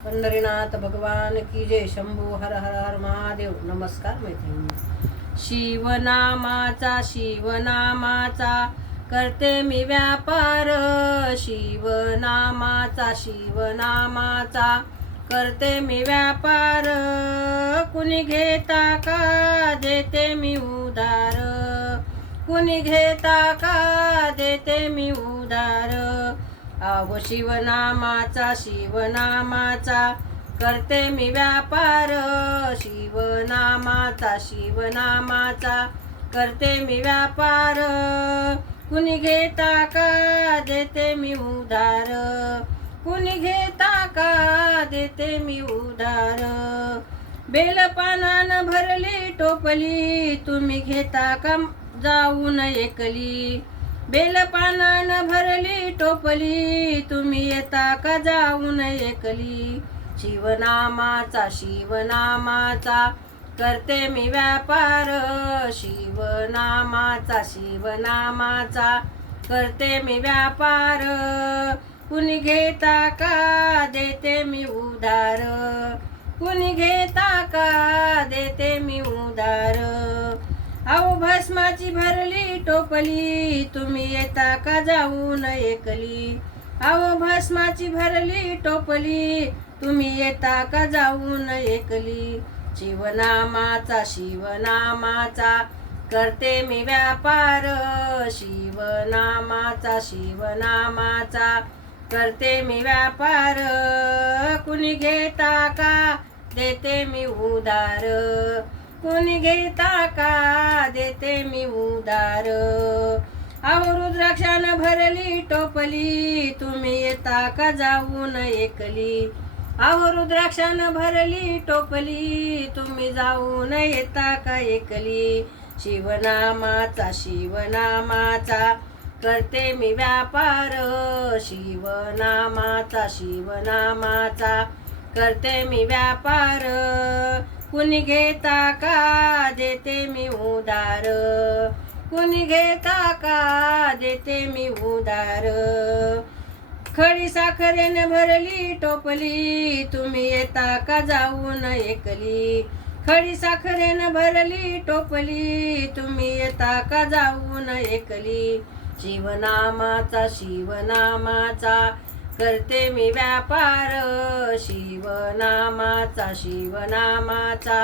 पंढरीनाथ भगवान की जय. शंभू हर हर हर महादेव. नमस्कार मैत्रिणी. शिवनामाचा शिवनामाचा करते मी व्यापार. शिवनामाचा शिवनामाचा करते मी व्यापार. कुणी घेता का देते मी उधार. कुणी घेता का देते मी उधार. अहो शिवनामाचा शिवनामाचा करते मी व्यापार. शिवनामाचा शिवनामाचा करते मी व्यापार. कुणी घेता का देते मी उधार. कुणी घेता का देते मी उधार. बेलपानानं भरली टोपली तुम्ही घेता का जाऊन एकली. बेलपानानं भरली टोपली तुम्ही येता का जाऊन एकली. शिवनामाचा शिवनामाचा करते मी व्यापार. शिवनामाचा शिवनामाचा करते मी व्यापार. कुणी घेता का देते मी उधार. कुणी घेता का देते मी उधार. अहो भस्माची भरली टोपली तुम्ही येता का जाऊन एकली. अहो भस्माची भरली टोपली तुम्ही येता का जाऊन एकली. शिवनामाचा शिवनामाचा करते मी व्यापार. शिवनामाचा शिवनामाचा करते मी व्यापार. कुणी घेता का देते मी उधार. कुणी घेता का देते मी उधार. अहो रुद्राक्षानं भरली टोपली तुम्ही येता का जाऊन एकली. अहो रुद्राक्षानं भरली टोपली तुम्ही जाऊन येता का एकली. शिवनामाचा शिवनामाचा करते मी व्यापार. शिवनामाचा शिवनामाचा करते मी व्यापार. कुणी घेता का देते मी उधार. कुणी घेता का देते मी उधार. खडी साखरेने भरली टोपली तुम्ही येता का जाऊन एकली. खडी साखरेने भरली टोपली तुम्ही येता का जाऊन एकली. शिवनामाचा शिवनामाचा करते मी व्यापार. शिवनामाचा शिवनामाचा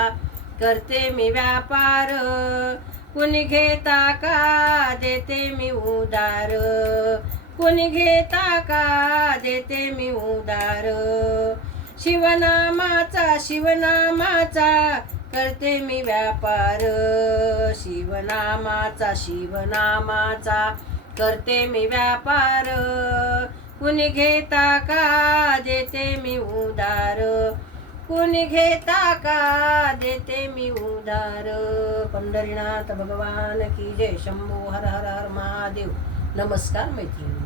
करते मी व्यापार. कुणी घेता का देते मी उधार. कुणी घेता का देते मी उधार. शिवनामाचा शिवनामाचा करते मी व्यापार. शिवनामाचा शिवनामाचा करते मी व्यापार. कुणी घेता का देते मी उधार. कुणी घेता का देते मी उधार. पंढरीनाथ भगवान की जय. शंभू हर हर हर महादेव. नमस्कार मैत्रिणी.